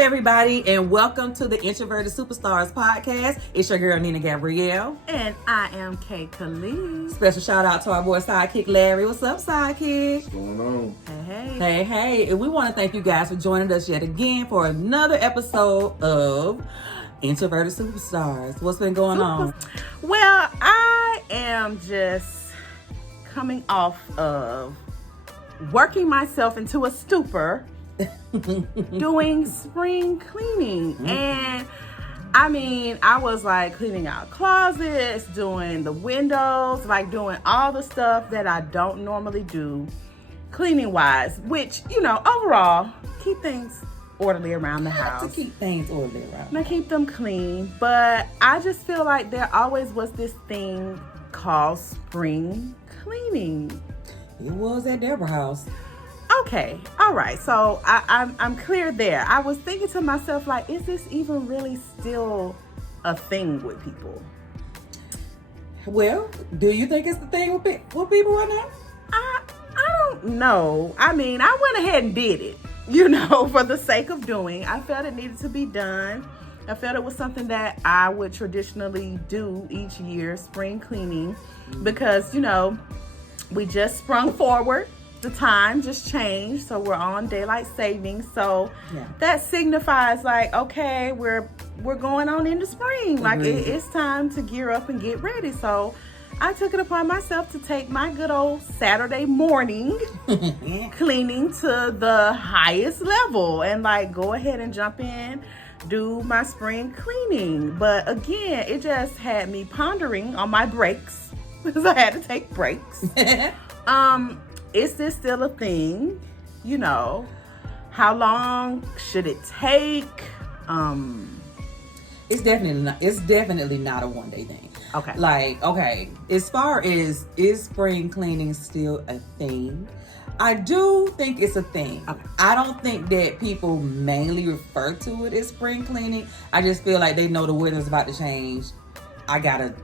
everybody, and welcome to the Introverted Superstars podcast. It's your girl, Nina Gabrielle. And I am Khali. Special shout out to our boy sidekick, Larry. What's up, sidekick? What's going on? Hey. And we want to thank you guys for joining us yet again for another episode of Introverted Superstars. What's been going on? Well, I am just coming off of working myself into a stupor doing spring cleaning. And I mean, I was like cleaning out closets, doing the windows, like doing all the stuff that I don't normally do cleaning wise, which, you know, overall keep things orderly around the house. To keep things orderly around. I keep them clean, but I just feel like there always was this thing called spring cleaning. It was at Deborah's house. Okay, all right. So I'm clear there. I was thinking to myself, like, is this even really still a thing with people? Well, do you think it's the thing with people right now? I don't know. I mean, I went ahead and did it, you know, for the sake of doing. I felt it needed to be done. I felt it was something that I would traditionally do each year, spring cleaning, because, you know, we just sprung forward. The time just changed, so we're on daylight savings. So that signifies like, okay, we're going on into spring. Like it's time to gear up and get ready. So I took it upon myself to take my good old Saturday morning cleaning to the highest level and like go ahead and jump in, do my spring cleaning. But again, it just had me pondering on my breaks because I had to take breaks. Is this still a thing? You know, how long should it take? It's definitely not a one-day thing. Okay. Like, okay, as far as is spring cleaning still a thing? I do think it's a thing. Okay. I don't think that people mainly refer to it as spring cleaning. I just feel like they know the weather's about to change. I gotta,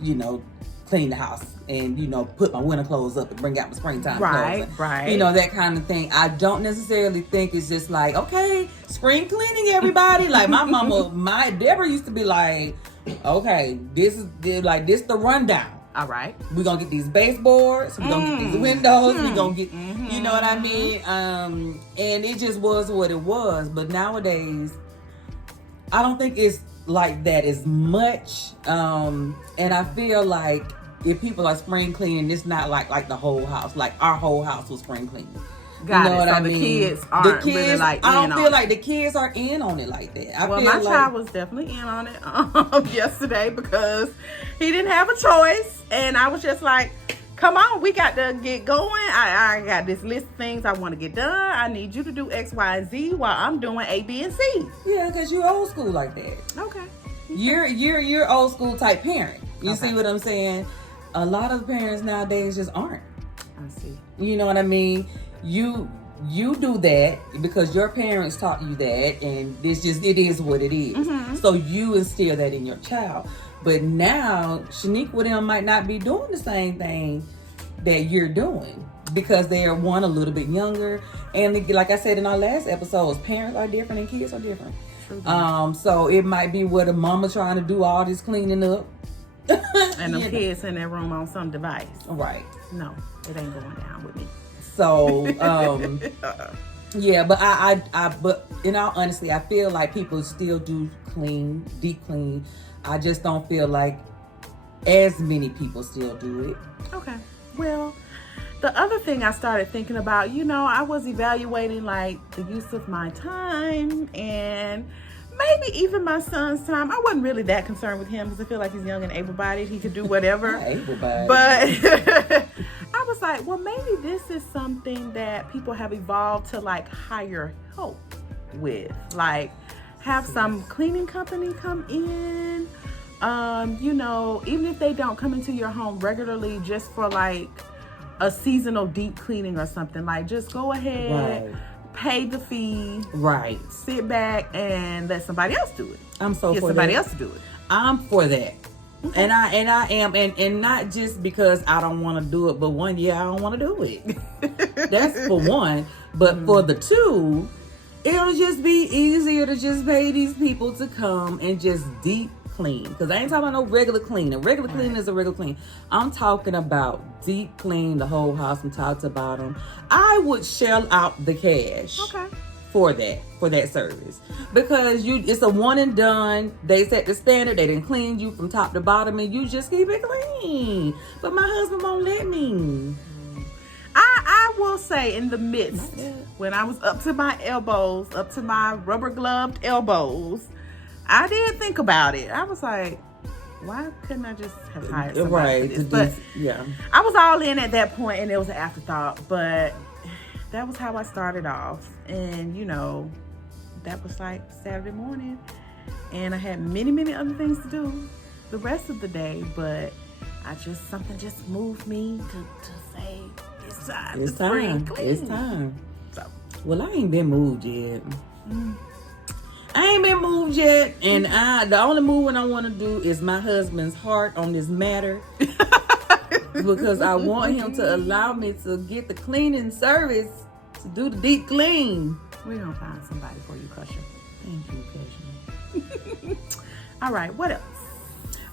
you know, clean the house and, you know, put my winter clothes up and bring out my springtime clothes. Right. You know, that kind of thing. I don't necessarily think it's just like, okay, spring cleaning, everybody. Like my mama, Deborah used to be like, okay, this is the rundown. All right. We're going to get these baseboards. We're going to get these windows. We're going to get, you know what I mean? And it just was what it was. But nowadays, I don't think it's like that as much. And I feel like if people are spring cleaning, it's not like the whole house. Like our whole house was spring cleaning. Got you know it. what So I the mean? kids aren't really like I in don't on feel it. like the kids are in on it like that. Well, my child was definitely in on it yesterday because he didn't have a choice. And I was just like, come on, we got to get going. I got this list of things I want to get done. I need you to do X, Y, and Z while I'm doing A, B, and C. Yeah, because you're old school like that. Okay. You're old school type parent. You Okay. see what I'm saying? A lot of parents nowadays just aren't. I see. You know what I mean? You do that because your parents taught you that, and it is what it is. Mm-hmm. So you instill that in your child. But now Shaniqua them might not be doing the same thing that you're doing because they're a little bit younger, and like I said in our last episodes, parents are different and kids are different. Mm-hmm. So it might be where the mama trying to do all this cleaning up. And them kids in their room on some device. Right. No, it ain't going down with me. So, yeah, but but in all honesty, I feel like people still do clean, deep clean. I just don't feel like as many people still do it. Okay. Well, the other thing I started thinking about, you know, I was evaluating like the use of my time and maybe even my son's time. I wasn't really that concerned with him because I feel like he's young and able-bodied. He could do whatever. Able-bodied. But I was like, well, maybe this is something that people have evolved to like hire help with. Like have some cleaning company come in. You know, even if they don't come into your home regularly, just for like a seasonal deep cleaning or something, like just go ahead, pay the fee, sit back and let somebody else do it. I'm so Get for somebody that. else to do it. I'm for that. Okay. And I am, and not just because I don't want to do it, but one, I don't want to do it. That's for one. But for the two, it'll just be easier to just pay these people to come and just deep clean. Because I ain't talking about no regular clean. A regular clean is a regular clean. I'm talking about deep clean the whole house from top to bottom. I would shell out the cash for that service. Because it's a one and done. They set the standard. They didn't clean you from top to bottom and you just keep it clean. But my husband won't let me. I will say, in the midst, when I was up to my elbows, up to my rubber gloved elbows, I did think about it. I was like, why couldn't I just have hired somebody for this? But I was all in at that point, and it was an afterthought. But that was how I started off. And, you know, that was like Saturday morning. And I had many, many other things to do the rest of the day. But something just moved me to say, it's time. It's time. So, well, I ain't been moved yet. I ain't been moved yet, and the only moving I want to do is my husband's heart on this matter, because I want him to allow me to get the cleaning service to do the deep clean. We're gonna find somebody for you, Cushion. Thank you, Cushion. All right, what else?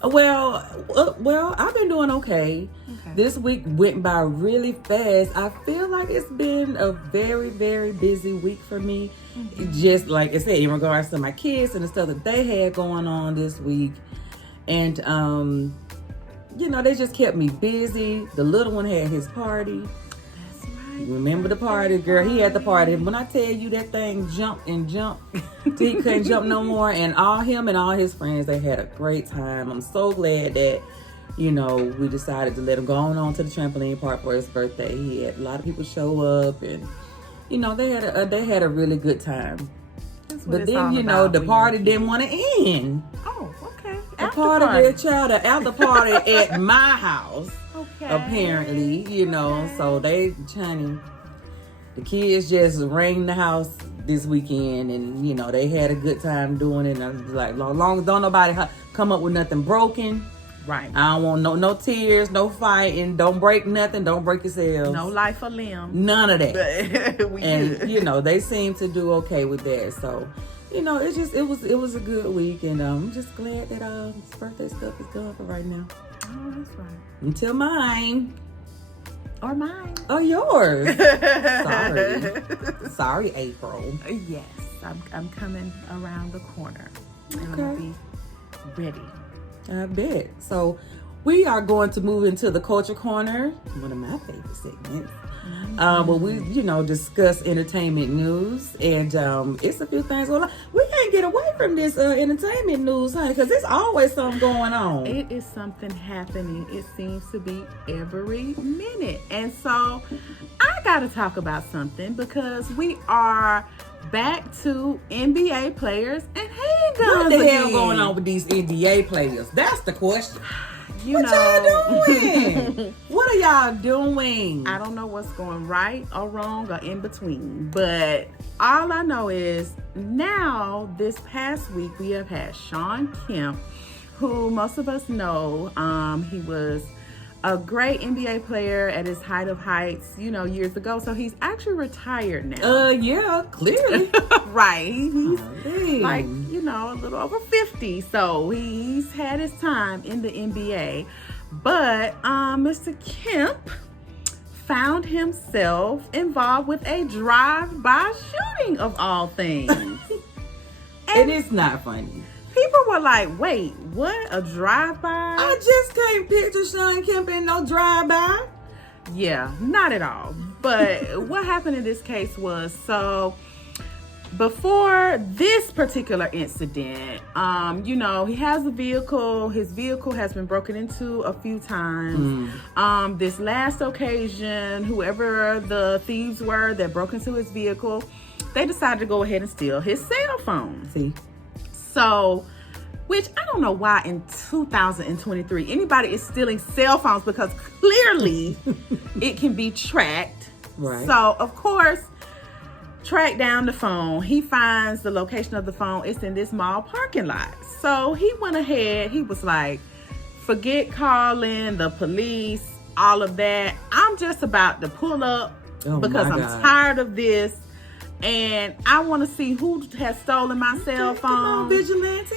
Well, I've been doing okay. This week went by really fast. I feel like it's been a very, very busy week for me. Just like I said, in regards to my kids and the stuff that they had going on this week. And, you know, they just kept me busy. The little one had his party. That's right. Remember the party, girl? He had the party. When I tell you that thing jumped and jumped, till he couldn't jump no more. And him and all his friends, they had a great time. I'm so glad that, you know, we decided to let him go on to the trampoline park for his birthday. He had a lot of people show up, and you know, they had a really good time. But then, you know, the party didn't want to end. Oh, okay. The after party at my house. Okay. Apparently, you know, so the kids just rang the house this weekend, and you know, they had a good time doing it. And I was like, long as don't nobody come up with nothing broken. Right. I don't want no tears, no fighting, don't break nothing, don't break yourselves. No life or limb. None of that. You know, they seem to do okay with that. So, you know, it was a good week, and I'm just glad that this birthday stuff is done for right now. Oh, that's right. Until mine. Or mine. Or yours. Sorry, April. Yes, I'm coming around the corner. I'm gonna be ready. I bet. So we are going to move into the Culture Corner, one of my favorite segments. But we, you know, discuss entertainment news, and it's a few things. Well, we can't get away from this entertainment news, honey, because there's always something going on. It is something happening. It seems to be every minute. And so I got to talk about something, because we are back to NBA players and handguns. What the hell going on with these NBA players? That's the question. What y'all doing? What are y'all doing? I don't know what's going right or wrong or in between, but all I know is now this past week we have had Shawn Kemp, who most of us know. He was a great NBA player at his height of heights, you know, years ago. So he's actually retired now. Yeah, clearly. Right. He's like, you know, a little over 50. So he's had his time in the NBA. But Mr. Kemp found himself involved with a drive-by shooting, of all things. And it's not funny. People were like, wait, what? A drive-by? I just can't picture Shawn Kemp in no drive-by. Yeah, not at all. But what happened in this case was, so before this particular incident, you know, he has a vehicle. His vehicle has been broken into a few times. This last occasion, whoever the thieves were that broke into his vehicle, they decided to go ahead and steal his cell phone. See? So, which I don't know why in 2023 anybody is stealing cell phones, because clearly it can be tracked. Right. So, of course, track down the phone. He finds the location of the phone. It's in this mall parking lot. So he went ahead. He was like, forget calling the police, all of that. I'm just about to pull up because I'm tired of this. And I want to see who has stolen my cell phone. Come on, vigilante.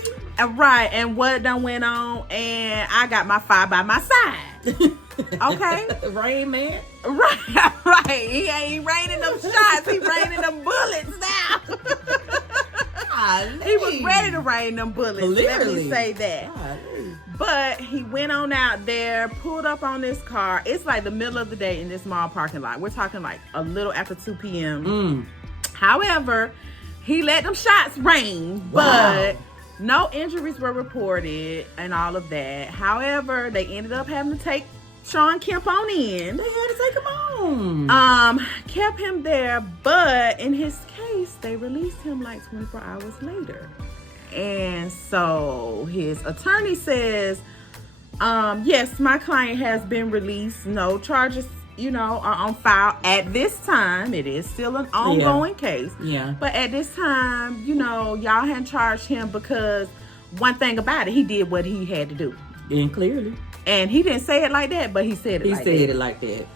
Right, and what done went on, and I got my fire by my side. Okay? Rain Man. Right. He ain't raining them shots. He raining them bullets now. He was ready to rain them bullets. Let me say that. But he went on out there, pulled up on this car. It's like the middle of the day in this mall parking lot. We're talking like a little after 2 p.m. However, he let them shots rain, but no injuries were reported and all of that. However, they ended up having to take Sean Kemp on in. They had to take him on. Kept him there, but in his case, they released him like 24 hours later. And so his attorney says, yes, my client has been released. No charges, are on file at this time. It is still an ongoing case. Yeah. But at this time, y'all hadn't charged him because one thing about it, he did what he had to do. And clearly. And he didn't say it like that, but he said it like that. He said it like that.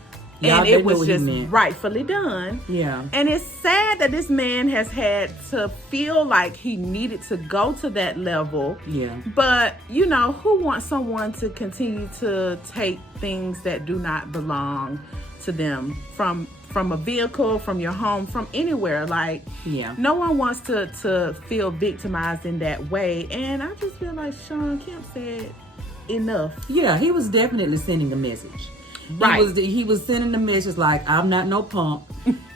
And it was just rightfully done. Yeah. And it's sad that this man has had to feel like he needed to go to that level. Yeah. But, who wants someone to continue to take things that do not belong to them from a vehicle, from your home, from anywhere? Like, no one wants to feel victimized in that way. And I just feel like Sean Kemp said enough. Yeah, he was definitely sending a message. Right. He was sending a message like, I'm not no punk.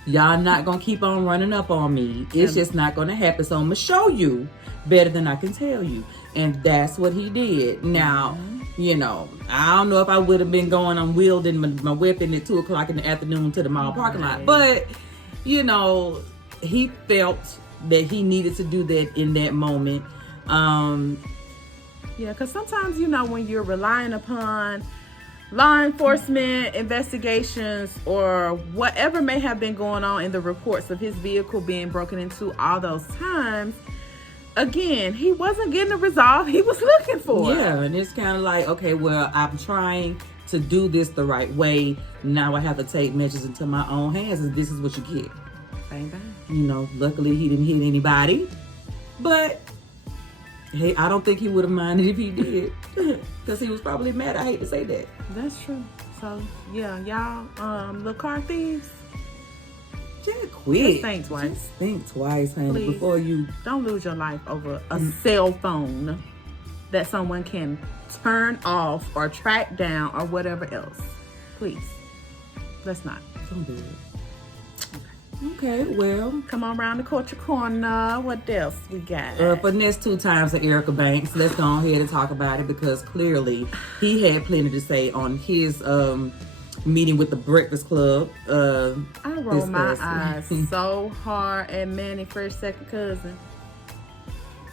Y'all not going to keep on running up on me. It's just not going to happen. So I'm going to show you better than I can tell you. And that's what he did. Now, I don't know if I would have been going on wielding my weapon at 2 o'clock in the afternoon to the mall parking lot. But, he felt that he needed to do that in that moment. Yeah, because sometimes, when you're relying upon law enforcement investigations or whatever may have been going on in the reports of his vehicle being broken into all those times, again, he wasn't getting the resolve he was looking for. Yeah, and it's kind of like, okay, well, I'm trying to do this the right way. Now I have to take measures into my own hands, and this is what you get. Bang, bang. Luckily he didn't hit anybody, but hey, I don't think he would have minded if he did, because he was probably mad. I hate to say that. That's true. So yeah, y'all, little car thieves, just quit. Just think twice. Just think twice, honey, please, before you don't lose your life over a cell phone that someone can turn off or track down or whatever else. Please, let's not. Don't do it. Okay, well, come on around the culture corner. What else we got? Finesse 2 times to Erica Banks. Let's go ahead and talk about it, because clearly he had plenty to say on his meeting with the Breakfast Club. I rolled my eyes so hard at Manny Fresh second cousin.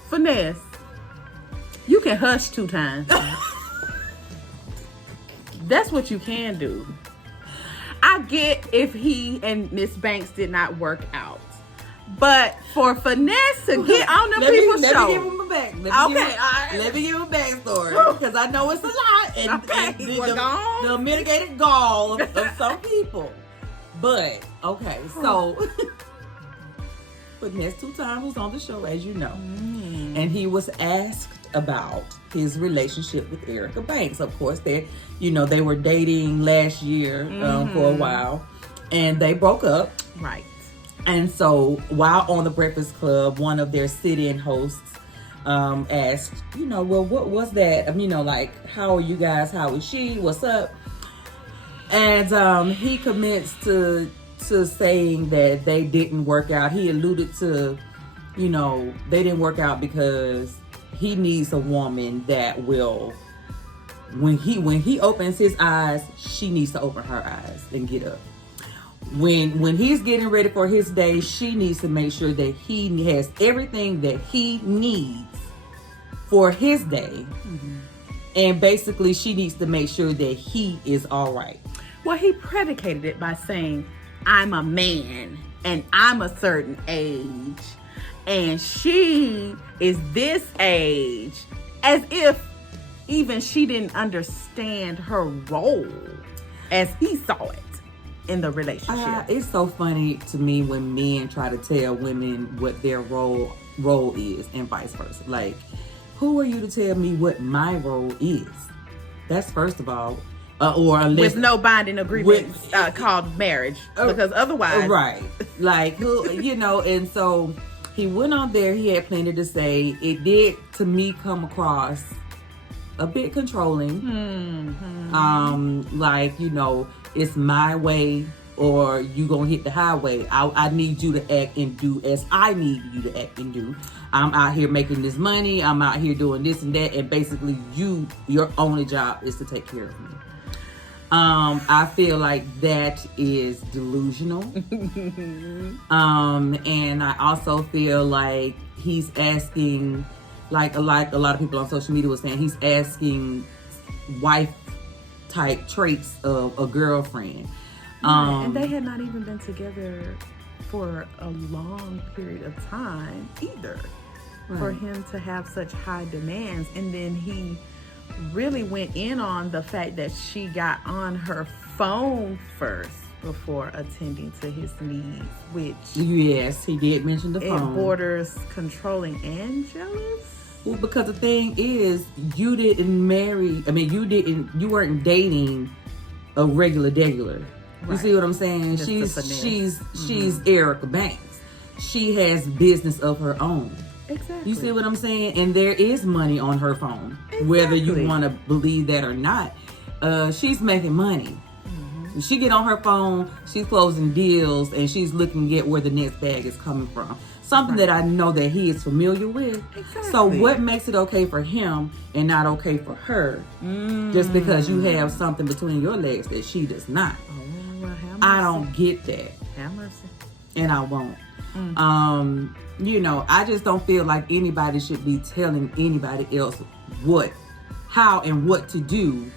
Finesse, you can hush 2 times. That's what you can do. I get if he and Miss Banks did not work out, but for Finesse to get on them people's show. Let me give him a back. Let me give him a backstory, because I know it's a lot. And the mitigated gall of some people. But, okay, so Finesse 2 times was on the show, as you know. And he was asked about his relationship with Erica Banks. Of course, they were dating last year for a while, and they broke up. Right. And so while on the Breakfast Club, one of their sit-in hosts asked, well, what was that? Like, how are you guys? How is she? What's up? And he commits to saying that they didn't work out. He alluded to, they didn't work out because he needs a woman that will, when he opens his eyes, she needs to open her eyes and get up. When he's getting ready for his day, she needs to make sure that he has everything that he needs for his day. And basically, she needs to make sure that he is all right. Well, he predicated it by saying, I'm a man and I'm a certain age and she is this age, as if even she didn't understand her role as he saw it. in the relationship. It's so funny to me when men try to tell women what their role is and vice versa. Like, who are you to tell me what my role is? That's first of all. Or unless, with no binding agreement called marriage. Because otherwise... Right. Like, who, and so he went on there. He had plenty to say. It did, to me, come across a bit controlling. Like, it's my way or you gonna hit the highway. I need you to act and do as I need you to act and do. I'm out here making this money. I'm out here doing this and that. And basically your only job is to take care of me. I feel like that is delusional. And I also feel like he's asking, like a lot of people on social media were saying, he's asking wife type traits of a girlfriend. And they had not even been together for a long period of time either. Right. For him to have such high demands. And then he really went in on the fact that she got on her phone first before attending to his needs, which... Yes, he did mention the phone. It borders controlling and jealous. Well, because the thing is, you weren't dating a regular degular. Right. You see what I'm saying? She's Erica Banks. She has business of her own. Exactly. You see what I'm saying? And there is money on her phone. Exactly. Whether you want to believe that or not. She's making money. Mm-hmm. She get on her phone, she's closing deals, and she's looking at where the next bag is coming from. Something that I know that he is familiar with. Exactly. So what makes it okay for him and not okay for her? Just because you have something between your legs that she does not. Oh, well, have mercy. I don't get that. Have mercy. And I won't. I just don't feel like anybody should be telling anybody else how and what to do.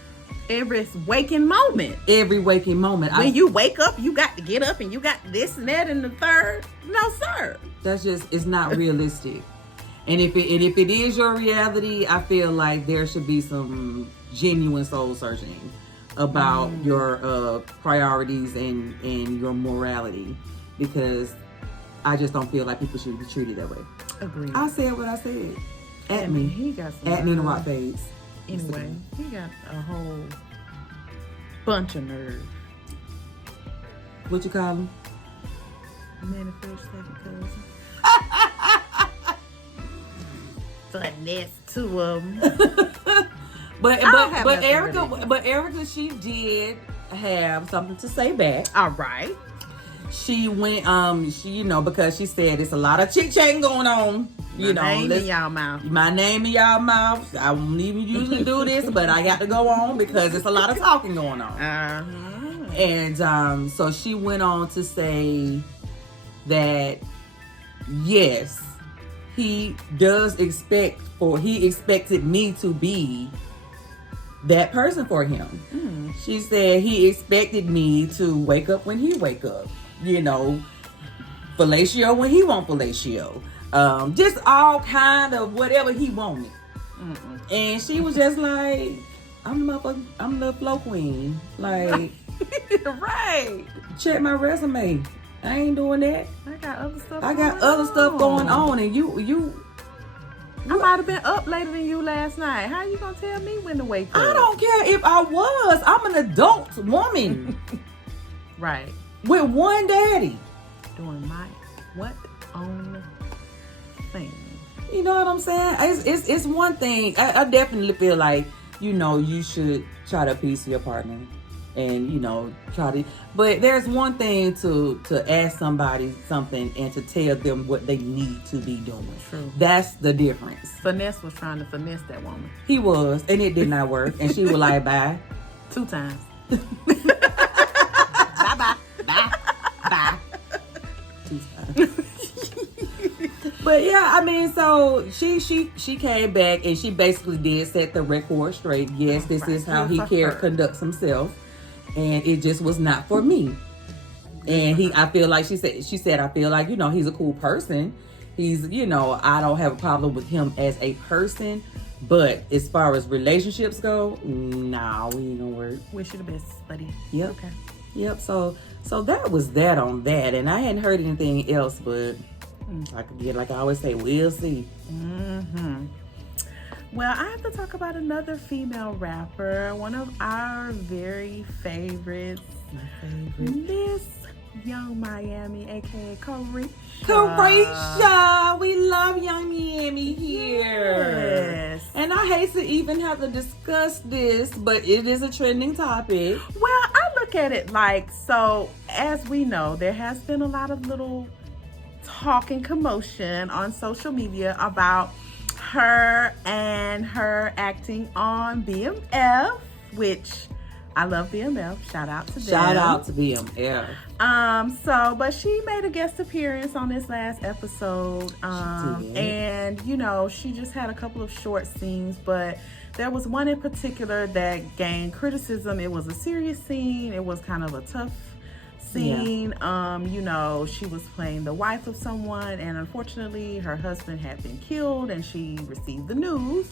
Every waking moment. When you wake up, you got to get up and you got this and that and the third. No, sir. That's just, it's not realistic. And if it is your reality, I feel like there should be some genuine soul searching about your priorities and your morality, because I just don't feel like people should be treated that way. Agreed. I said what I said. At me. He got some at me in the rock phase. Anyway, he got a whole bunch of nerve. What you call him? Manifest second cousin. Finesse two of them. But Erica, she did have something to say back. All right. She went, because she said it's a lot of chit-chatting going on. My name in y'all mouth. My name in y'all mouth. I won't even usually do this, but I got to go on because it's a lot of talking going on. Uh-huh. And so she went on to say that, yes, he expected me to be that person for him. She said he expected me to wake up when he wake up. Fellatio when he want fellatio. Just all kind of whatever he wanted. And she was just like, I'm the flow queen. Like, right. Check my resume. I ain't doing that. I got other stuff going on, and you I might have been up later than you last night. How you gonna tell me when to wake up? I don't care if I was. I'm an adult woman. Right. With one daddy. Doing my own thing. You know what I'm saying? It's one thing. I definitely feel like, you should try to appease your partner. And, try to... But there's one thing to ask somebody something and to tell them what they need to be doing. True. That's the difference. Finesse was trying to finesse that woman. He was, and it did not work. And she was like, bye. 2 times. Bye. 2 times. But yeah, so she came back and she basically did set the record straight. Yes, this is how he conducts himself. And it just was not for me. And I feel like she said, I feel like, he's a cool person. He's, I don't have a problem with him as a person. But as far as relationships go, nah, we ain't gonna work. Wish you the best, buddy. Yep. Okay. Yep. So that was that on that, and I hadn't heard anything else, but like I always say, we'll see. Mm-hmm. Well, I have to talk about another female rapper, one of our very favorites, Miss Young Miami, aka Carisha. Carisha, we love Young Miami here. Yes. And I hate to even have to discuss this, but it is a trending topic. Well, I look at it like, so as we know, there has been a lot of little talk and commotion on social media about her and her acting on BMF, which I love BMF. Shout out to them. Shout out to BMF. But she made a guest appearance on this last episode. And you know, she just had a couple of short scenes, but there was one in particular that gained criticism. It was a serious scene. It was kind of a tough scene. You know, she was playing the wife of someone, and unfortunately her husband had been killed, and she received the news.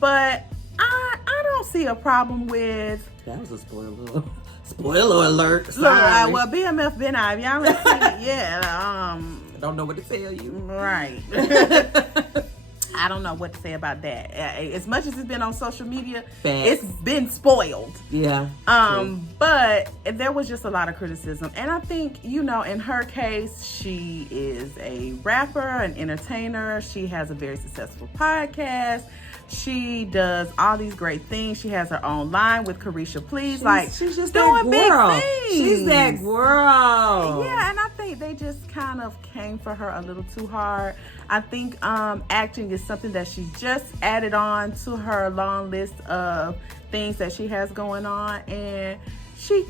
But I don't see a problem with that. Was a spoiler alert. Sorry. Well, BMF been out. If y'all haven't seen it yet, don't know what to tell you. Right. I don't know what to say about that. As much as it's been on social media, it's been spoiled. Yeah. But there was just a lot of criticism. And I think, you know, in her case, she is a rapper, an entertainer. She has a very successful podcast. She does all these great things. She has her own line with Carisha Please. She's just doing big girl. Things. She's that girl. Yeah, and I think they just kind of came for her a little too hard. I think acting is something that she just added on to her long list of things that she has going on, and she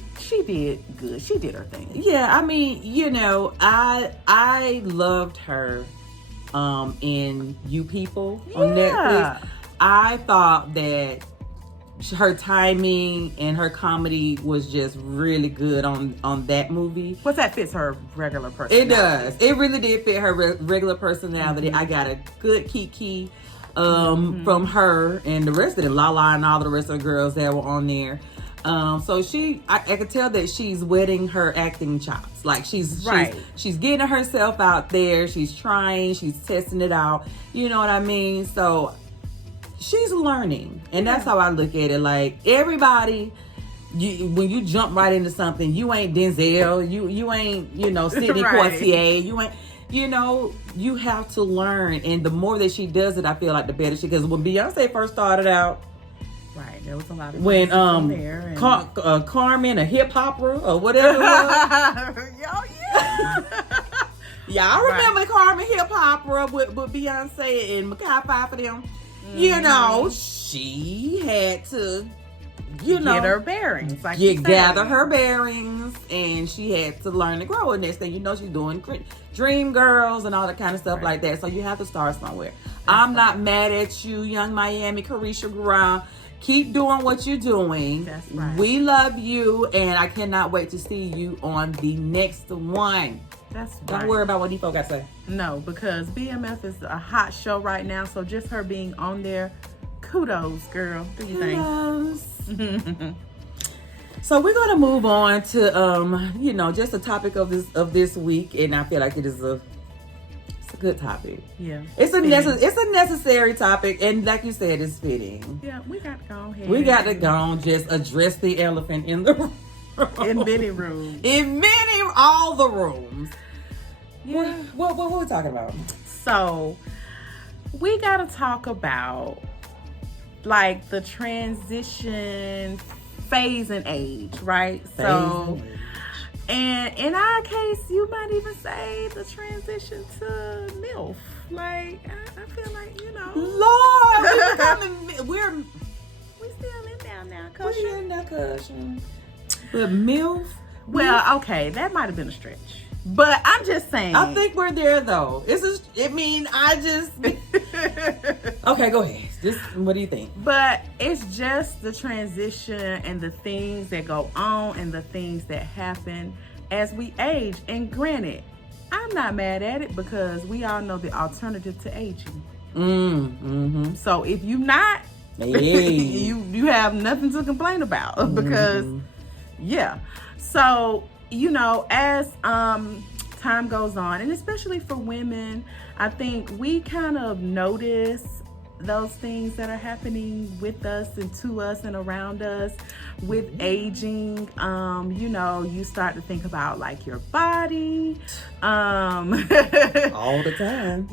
did good. She did her thing. Yeah, I mean, you know, I loved her in You People on Netflix. I thought that her timing and her comedy was just really good on that movie. What's that fits her regular personality? It does. It really did fit her regular personality. I got a good kiki from her and the rest of them, Lala and all the rest of the girls that were on there. So I could tell that she's wetting her acting chops. Like she's getting herself out there. She's trying. She's testing it out. You know what I mean? So she's learning, and that's how I look at it. Like everybody, when you jump right into something, you ain't Denzel. You ain't Sidney Poitier. You ain't. You know, you have to learn, and the more that she does it, I feel like the better she. Because when Beyonce first started out. Right, there was a lot of when there and Carmen or Hip-Hopera or whatever it was. Yeah, I remember Carmen Hip-Hopera with Beyonce and Makai Five for them. You know, she had to, get her bearings, gather her bearings, and she had to learn to grow. And next thing you know, she's doing Dream Girls and all that kind of stuff like that. So you have to start somewhere. I'm not mad at you, Young Miami, Carisha Brown. Keep doing what you're doing. That's right. We love you, and I cannot wait to see you on the next one. That's right. Don't worry about what these folks got to say. No, because BMF is a hot show right now, so just her being on there, kudos, girl. Do you think? So we're gonna move on to just a topic of this week, and I feel like it's a good topic. Yeah, it's a necessary topic, and like you said, it's fitting. Yeah, we got to go ahead. We got to go and just address the elephant in the room. In many rooms. All the rooms. Yeah. What are we talking about? So, we got to talk about, like, the transition phase and age, right? And in our case, you might even say the transition to MILF. Like, I feel like, Lord, we're still in there now, cushion. We're in that cushion. But MILF? Well, okay, that might have been a stretch. But I'm just saying. I think we're there, though. Okay, go ahead. What do you think? But it's just the transition and the things that go on and the things that happen as we age. And granted, I'm not mad at it because we all know the alternative to aging. So if you're not, you have nothing to complain about because, yeah. So, as time goes on, and especially for women, I think we kind of notice those things that are happening with us and to us and around us with aging. You start to think about like your body, all the time,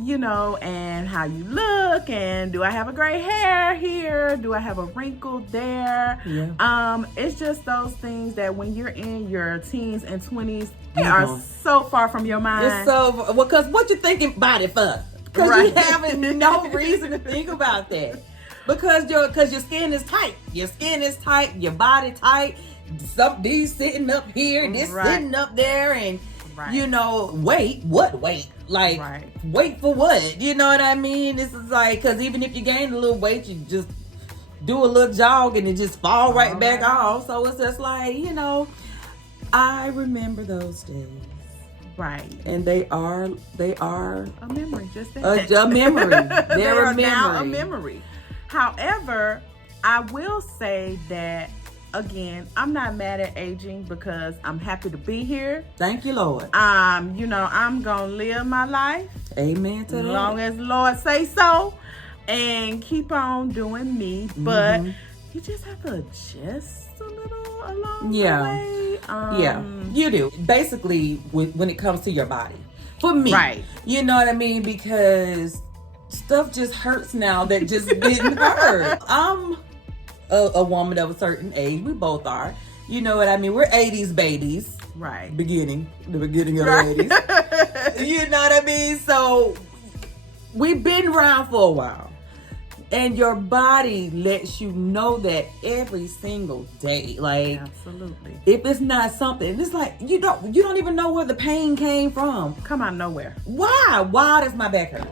and how you look, and do I have a gray hair here? Do I have a wrinkle there? Yeah. It's just those things that when you're in your teens and 20s, they are so far from your mind. It's so, because what you thinking about it for? Because you having no reason to think about that. Because your skin is tight. Your skin is tight. Your body tight. These sitting up here. This sitting up there. And, wait. What wait? Like, wait for what? You know what I mean? This is like, because even if you gain a little weight, you just do a little jog and it just fall right back off. So it's just like, I remember those days. Right. And they are a memory, just that. A memory. They're a memory. Now a memory. However, I will say that, again, I'm not mad at aging because I'm happy to be here. Thank you, Lord. I'm gonna live my life. Amen to that. As long as the Lord say so, and keep on doing me. But you just have to adjust a little along the way. Yeah, you do. Basically, when it comes to your body. For me. Right. You know what I mean? Because stuff just hurts now that just didn't hurt. I'm a woman of a certain age. We both are. You know what I mean? We're 80s babies. Right. The beginning of the 80s. You know what I mean? So, we've been around for a while. And your body lets you know that every single day. Like, absolutely. If it's not something, it's like you don't even know where the pain came from. Come out of nowhere. Why? Why does my back hurt?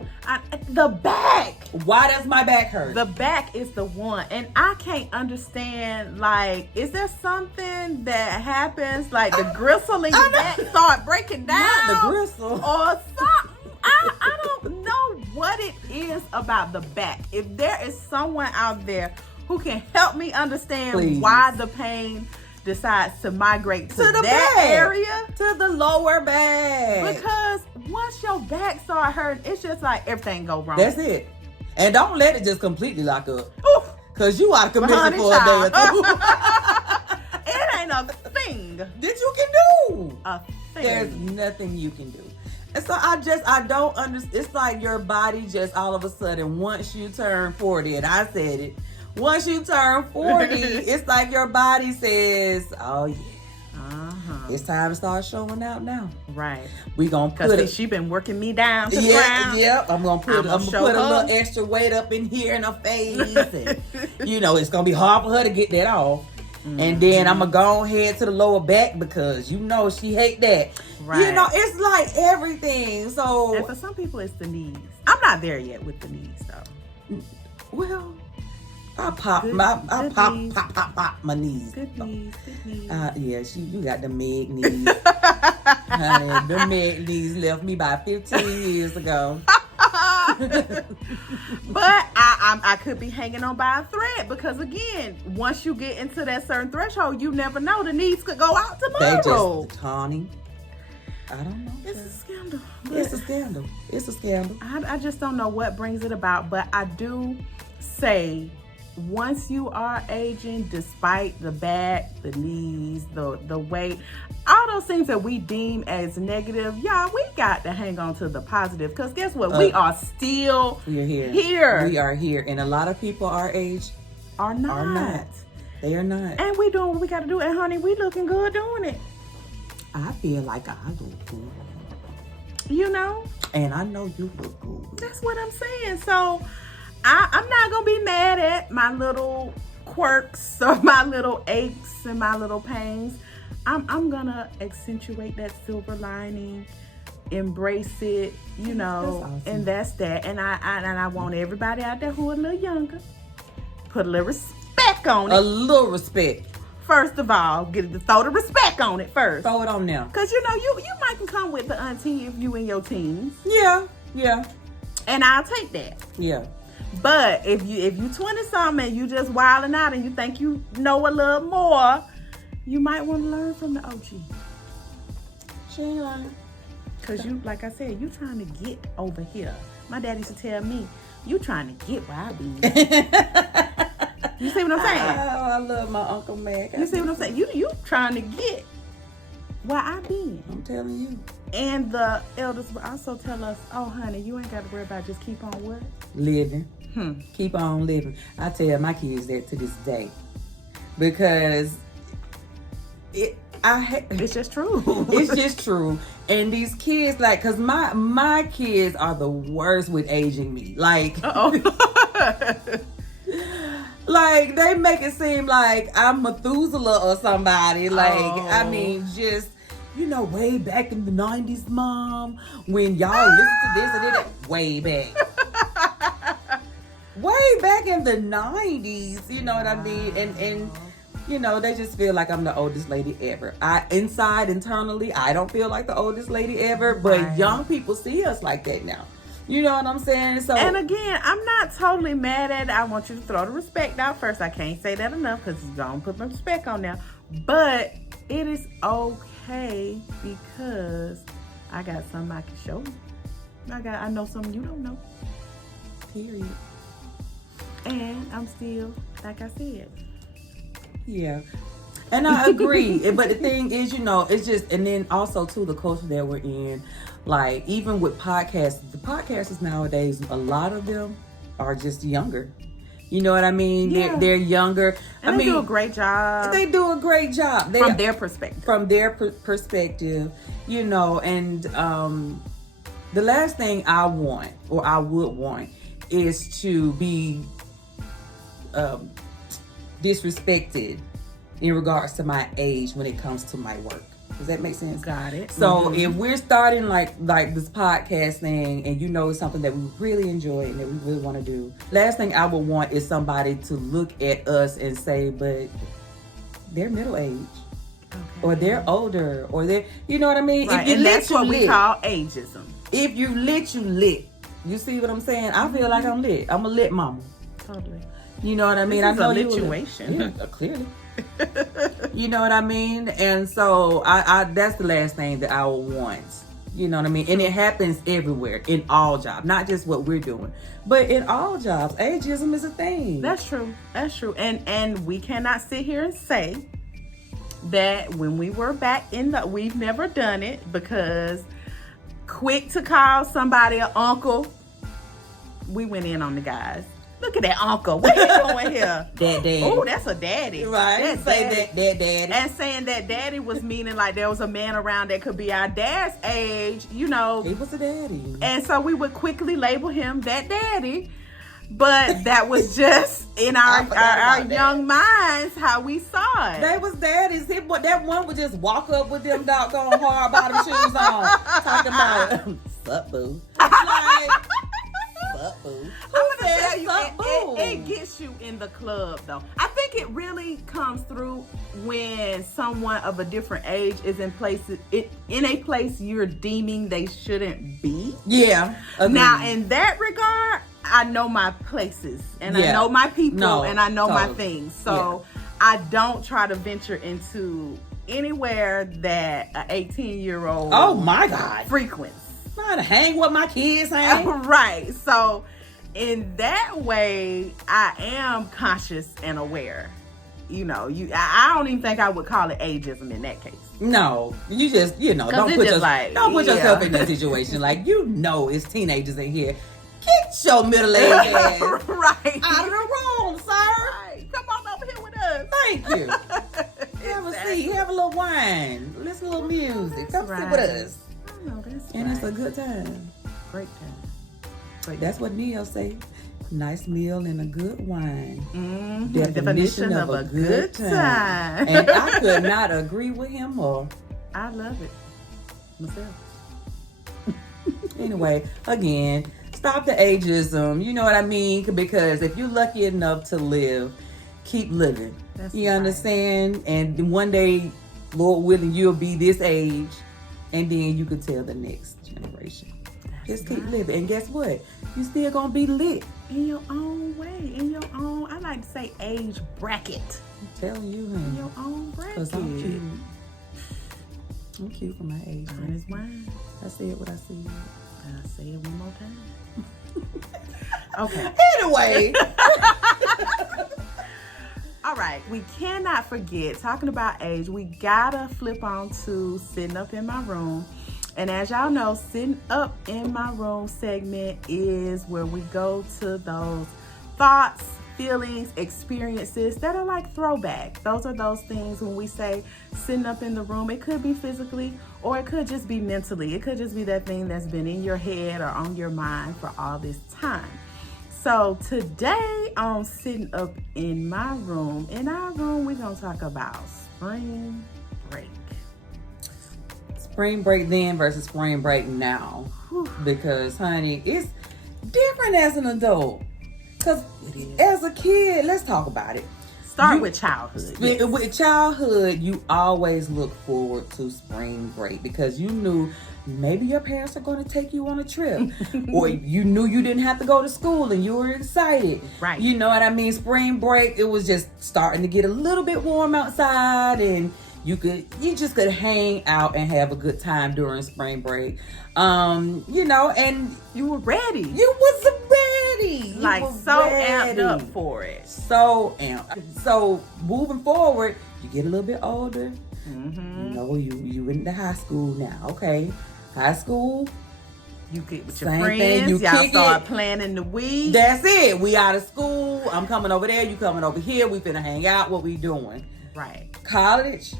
The back. Why does my back hurt? The back is the one. And I can't understand, like, is there something that happens, like the gristle in your back start breaking down? Not the gristle. Or something. I don't know what it is about the back. If there is someone out there who can help me understand why the pain decides to migrate to that back. area. To the lower back. Because once your back start hurting, it's just like everything go wrong. That's it. And don't let it just completely lock up. Oof. Because you out of commission for a day or two. It ain't a thing that you can do. A thing. There's nothing you can do. And so I don't understand. It's like your body just all of a sudden, once you turn 40, and I said it, once you turn 40, it's like your body says, oh yeah, it's time to start showing out now. Right. We gonna put it. She been working me down to the ground. Yep. I'm gonna put a little extra weight up in here in her face, and it's gonna be hard for her to get that off. And then I'm gonna go ahead to the lower back because she hate that. Right. It's like everything. So, and for some people, it's the knees. I'm not there yet with the knees, though. Well, I pop my knees. Good knees. Yeah, you got the Meg knees. Honey, the Meg knees left me about 15 years ago. But I could be hanging on by a thread because, again, once you get into that certain threshold, you never know. The knees could go out tomorrow. They just, Tawny, I don't know. It's a scandal. It's a scandal. I just don't know what brings it about, but I do say once you are aging, despite the back, the knees, the weight, all those things that we deem as negative, y'all, we got to hang on to the positive. Because guess what? We are still here. We are here. And a lot of people our age are not. They are not. And we doing what we got to do. And honey, we looking good doing it. I feel like I look good. And I know you look good. That's what I'm saying. So I'm not going to be mad at my little quirks or my little aches and my little pains. I'm going to accentuate that silver lining, embrace it, that's awesome. And that's that. And I want everybody out there who are a little younger, put a little respect on it. A little respect. First of all, throw the respect on it first. Throw it on now. Because, you might can come with the auntie if you in your teens. Yeah. And I'll take that. Yeah. But if you 20-something and you just wilding out and you think you know a little more, You might want to learn from the OG. She ain't lying. Cause you, like I said, you trying to get over here. My dad used to tell me, you trying to get where I be. You see what I'm saying? Oh, I love my Uncle Mac. You see what I'm saying? You trying to get where I been. I'm telling you. And the elders will also tell us, oh, honey, you ain't got to worry about, just keep on what? Living. Keep on living. I tell my kids that to this day. Because it's just true. It's just true. And these kids, like, because my kids are the worst with aging me. Like, like, they make it seem like I'm Methuselah or somebody. Like, I mean, just, you know, way back in the 90s, Mom, when y'all listen to this and that, way back. Way back in the 90s, you know what I mean? And you know, they just feel like I'm the oldest lady ever. Internally, I don't feel like the oldest lady ever, but young people see us like that now. You know what I'm saying? So, and again, I'm not totally mad at it. I want you to throw the respect out first. I can't say that enough because you don't put my respect on there. But it is okay because I got something I can show you. I know something you don't know. Period. And I'm still, like I said. Yeah. And I agree. But the thing is, you know, it's just, and then also too, the culture that we're in, like even with podcasts, the podcasters nowadays, a lot of them are just younger. You know what I mean? Yeah. They're younger. And they do a great job. They do a great job. From their perspective. From their perspective, you know, and the last thing I want, or I would want, is to be disrespected in regards to my age when it comes to my work. Does that make sense? Got it. So if we're starting like this podcast thing, and you know it's something that we really enjoy and that we really want to do, last thing I would want is somebody to look at us and say, but they're middle age. Okay. Or they're older, or they're, you know what I mean? Right. If you and lit, that's what we call ageism. If you lit, you lit. You see what I'm saying? I feel like I'm lit. I'm a lit mama. Totally. You know what I mean? This is I know a lituation. Yeah, clearly. You know what I mean? And so I that's the last thing that I would want. You know what I mean? And it happens everywhere, in all jobs, not just what we're doing, but in all jobs. Ageism is a thing. That's true. That's true. And we cannot sit here and say that when we were back we've never done it, because quick to call somebody an uncle, we went in on the guys. Look at that uncle. What are you doing here? That daddy. Oh, that's a daddy. Right. That's say daddy. that daddy. And saying that daddy was meaning like there was a man around that could be our dad's age, you know. He was a daddy. And so we would quickly label him that daddy. But that was just in our young minds how we saw it. They was daddies. That one would just walk up with them doggone hard bottom shoes on, talking about, sup, boo. Like, sup, boo. I'm gonna tell you, it gets you in the club though. I think it really comes through when someone of a different age is in a place you're deeming they shouldn't be. Yeah. Agreed. Now, in that regard, I know my places and I know my people and I know my things. So I don't try to venture into anywhere that an 18-year-old oh my God frequents. I'm trying to hang with my kids hang. Right. So in that way, I am conscious and aware. You know, I don't even think I would call it ageism in that case. No, you just, you know, don't put yourself in that situation. Like, you know, it's teenagers in here. Get your middle-aged ass right out of the room, sir. Right. Come on over here with us. Thank you. Have a seat. Have a little wine. Listen to a little music. Come sit with us. And it's a good time. Great time. That's what Neil say. Nice meal and a good wine. Mm-hmm. Definition of a good time. And I could not agree with him more. I love it myself. Anyway, again, stop the ageism. You know what I mean? Because if you're lucky enough to live, keep living. You understand? And one day, Lord willing, you'll be this age, and then you could tell the next generation. Just keep living. And guess what? You still gonna be lit. In your own way. In your own. I like like to say age bracket. I'm telling you, honey. Your own bracket. Because I'm cute. I'm cute for my age. Mine is wine. I said what I said. I'll say it one more time. Okay. Anyway. All right. We cannot forget, talking about age, we gotta flip on to Sitting Up in My Room. And as y'all know, Sitting Up in My Room segment is where we go to those thoughts, feelings, experiences that are like throwback. Those are those things when we say sitting up in the room. It could be physically or it could just be mentally. It could just be that thing that's been in your head or on your mind for all this time. So today on Sitting Up in My Room, in our room, we're going to talk about spring break. Spring break then versus spring break now. Whew. Because, honey, it's different as an adult. Because as a kid, let's talk about it. Start with childhood. Yes. With childhood, you always look forward to spring break because you knew maybe your parents are going to take you on a trip. Or you knew you didn't have to go to school and you were excited. Right. You know what I mean? Spring break, it was just starting to get a little bit warm outside and you just could hang out and have a good time during spring break. You know, and you were ready. You was ready. Like so amped up for it. So amped. So moving forward, you get a little bit older. Mm-hmm. You know, you into high school now. Okay. High school. You get with your friends. Y'all start planning the week. That's it. We out of school. I'm coming over there. You coming over here. We finna hang out. What we doing? Right. College.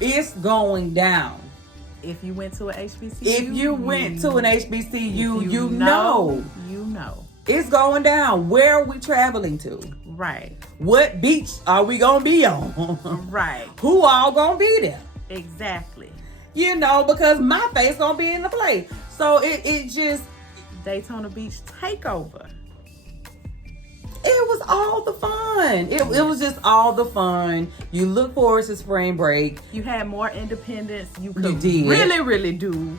It's going down. If you went to an HBCU. If you went to an HBCU, you know. It's going down. Where are we traveling to? Right. What beach are we going to be on? Right. Who all going to be there? Exactly. You know, because my face going to be in the play. So it just. Daytona Beach takeover. It was all the fun. It was just all the fun. You look forward to spring break. You had more independence. You could did. really do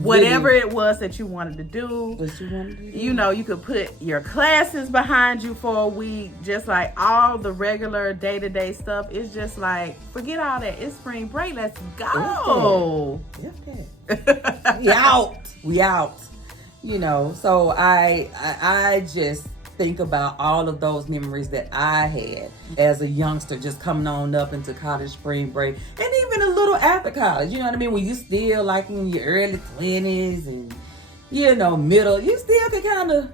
whatever it was that you wanted to do. What you wanted to do. You know, you could put your classes behind you for a week. Just like all the regular day-to-day stuff. It's just like, forget all that. It's spring break. Let's go. Okay. We out. You know, so I just think about all of those memories that I had as a youngster just coming on up into college spring break and even a little after college, you know what I mean, when you still like in your early 20s and you know middle, you still can kind of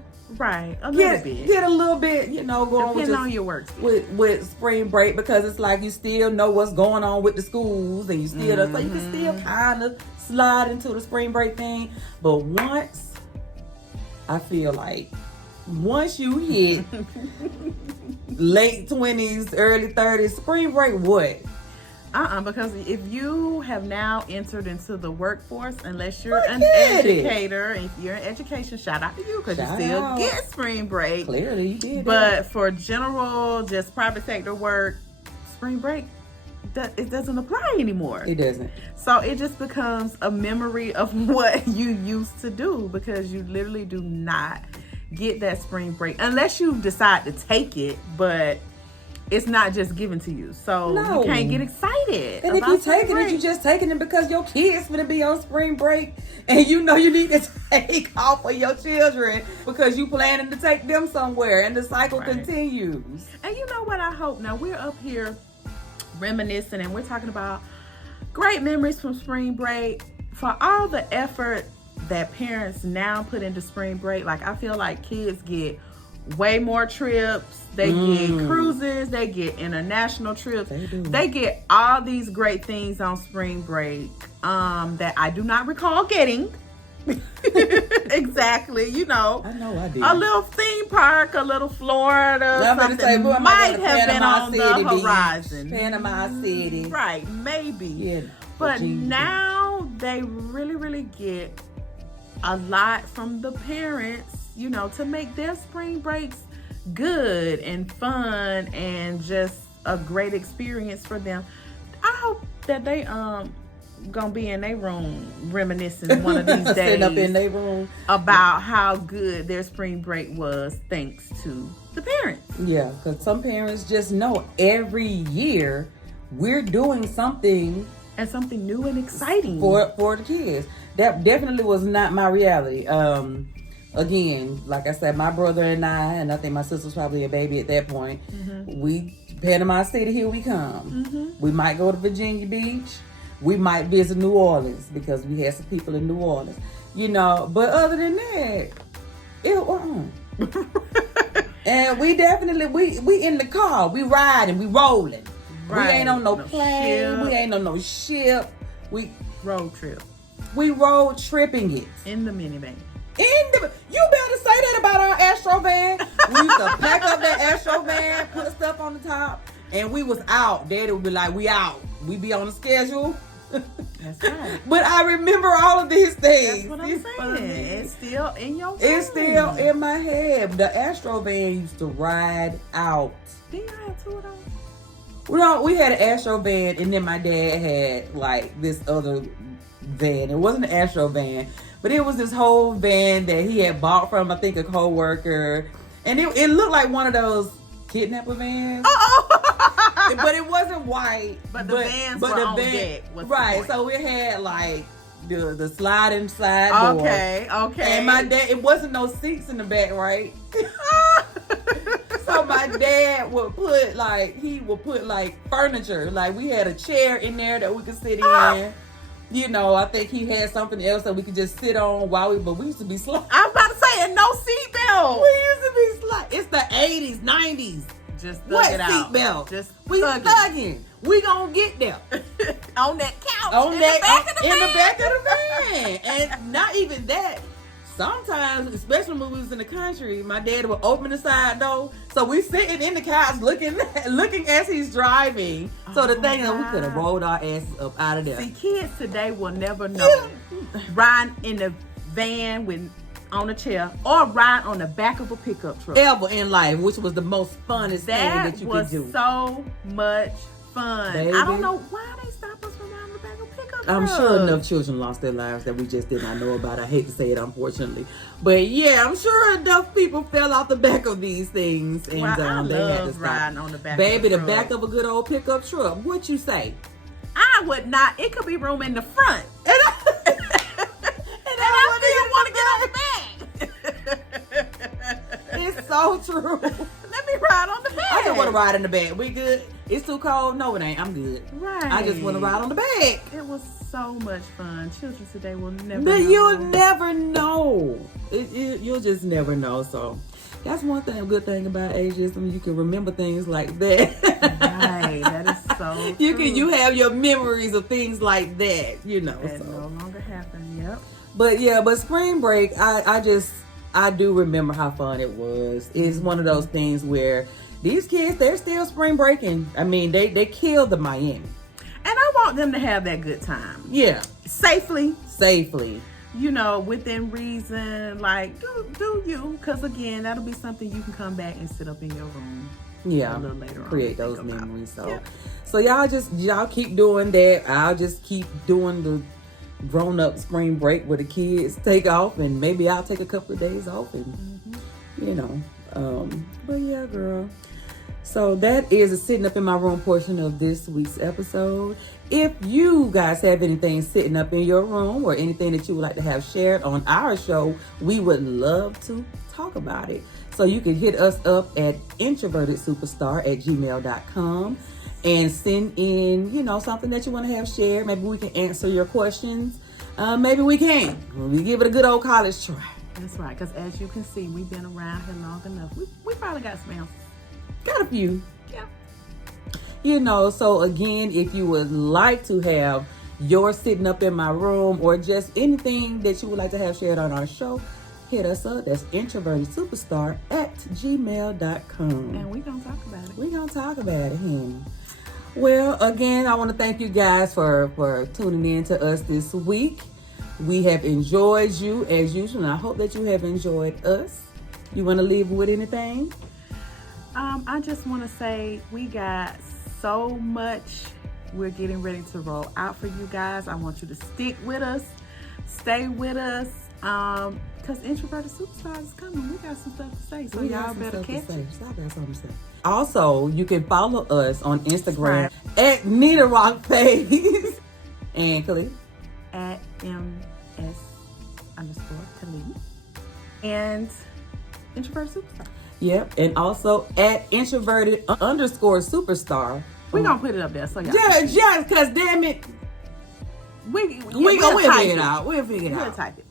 get a little bit, you know, going depending on your work with spring break because it's like you still know what's going on with the schools and you still so you can still kind of slide into the spring break thing. But I feel like once you hit late 20s, early 30s, spring break, what? Because if you have now entered into the workforce, unless you're an educator, if you're in education, shout out to you because you still get spring break. Clearly, you did. But for general, just private sector work, spring break, it doesn't apply anymore. It doesn't. So it just becomes a memory of what you used to do because you literally do not get that spring break unless you decide to take it, but it's not just given to you, so you can't get excited. And if you taking it, you just taking it because your kids gonna be on spring break, and you know you need to take off for your children because you planning to take them somewhere, and the cycle continues. And you know what? I hope now we're up here reminiscing, and we're talking about great memories from spring break. For all the effort that parents now put into spring break, like I feel like kids get way more trips. They get cruises. They get international trips. They get all these great things on spring break that I do not recall getting. Exactly, you know. I know I did. A little theme park, a little Florida, something might have been on the horizon. Panama City. Right, maybe. Yeah, but now they really get a lot from the parents, you know, to make their spring breaks good and fun and just a great experience for them. I hope that they gonna be in their room reminiscing one of these days, sitting up in their room about how good their spring break was thanks to the parents. Yeah, because some parents just know every year we're doing something and something new and exciting for the kids. That definitely was not my reality. Again, like I said, my brother and I think my sister was probably a baby at that point. We Panama City, here we come. We might go to Virginia Beach. We might visit New Orleans because we had some people in New Orleans. You know, but other than that, and we definitely we in the car, we riding, we rolling. Right. We ain't on no plane. Ship. We ain't on no ship. We road trip. We road tripping it in the minivan. You better say that about our Astro van. We used to pack up that Astro van, put stuff on the top, and we was out. Daddy would be like, "We out. We be on the schedule." That's right. But I remember all of these things. That's what I'm saying. It's still in your head. It's still in my head. The Astro van used to ride out. Didn't you have two of those? Well, we had an Astro van, and then my dad had like this other van. It wasn't an Astro van, but it was this whole van that he had bought from, I think, a co-worker. And it looked like one of those kidnapper vans. But it wasn't white. But the vans were on deck. Right, so it had like the sliding side door. Okay. And my dad, it wasn't no seats in the back, right? So my dad would put like furniture. Like we had a chair in there that we could sit in. You know, I think he had something else that we could just sit on but we used to be sliding. I was about to say, and no seatbelt. We used to be sliding. It's the 80s, 90s. Just thug it out. Seatbelt? Just we thugging. We gonna get there. On that couch. In the back of the van. And not even that. Sometimes, especially when we was in the country, my dad would open the side door. So we sitting in the couch looking as he's driving. So the thing is, we could have rolled our asses up out of there. See, kids today will never know riding in the van on a chair or ride on the back of a pickup truck. Ever in life, which was the most funnest thing that you could do. That was so much fun. Baby. I don't know why they stopped us from riding the back of pickup trucks. I'm sure enough children lost their lives that we just did not know about. I hate to say it, unfortunately. But yeah, I'm sure enough people fell off the back of these things. And I they had to stop. Riding on the back Baby, of the back of a good old pickup truck. What you say? I would not. It could be room in the front. And I still want to get on the back. It's so true. Let me ride on the back. I just want to ride in the back. We good? It's too cold? No, it ain't. I'm good. Right. I just want to ride on the back. It was so much fun. Children today will never But know. You'll never know. You'll just never know. So that's one thing, a good thing about ageism. You can remember things like that. Right. That is so true. You have your memories of things like that, you know. That no longer happen. Yep. But spring break, I do remember how fun it was. It's one of those things where these kids, they're still spring breaking. I mean, they killed the Miami. And I want them to have that good time. Yeah. Safely. You know, within reason, like, do you. Because, again, that'll be something you can come back and sit up in your room. Yeah. A little later on. Create those memories. So y'all keep doing that. I'll just keep doing the grown-up spring break where the kids take off, and maybe I'll take a couple of days off, and you know, but yeah, girl. So that is a sitting up in my room portion of this week's episode. If you guys have anything sitting up in your room or anything that you would like to have shared on our show, we would love to talk about it. So you can hit us up at introvertedsuperstar@gmail.com and send in, you know, something that you want to have shared. Maybe we can answer your questions. Maybe we can. We give it a good old college try. That's right, because as you can see, we've been around here long enough. We probably got some answers. Got a few. Yeah. You know, so again, if you would like to have your sitting up in my room or just anything that you would like to have shared on our show, hit us up. That's introvertedsuperstar@gmail.com. And we're going to talk about it. We're going to talk about it, honey. Well, again, I want to thank you guys for tuning in to us this week. We have enjoyed you as usual, and I hope that you have enjoyed us. You want to leave with anything? I just want to say we got so much we're getting ready to roll out for you guys. I want you to stick with us, stay with us, because Introverted Superstars is coming. We got some stuff to say, so y'all better catch it. Y'all got something to say. Also, you can follow us on Instagram at Nita Rock Face and Khali at MS_Khali and Introverted Superstar. Yep, and also at Introverted_Superstar. We're gonna put it up there so y'all. Just because damn it. We'll We'll figure it out. We'll type it.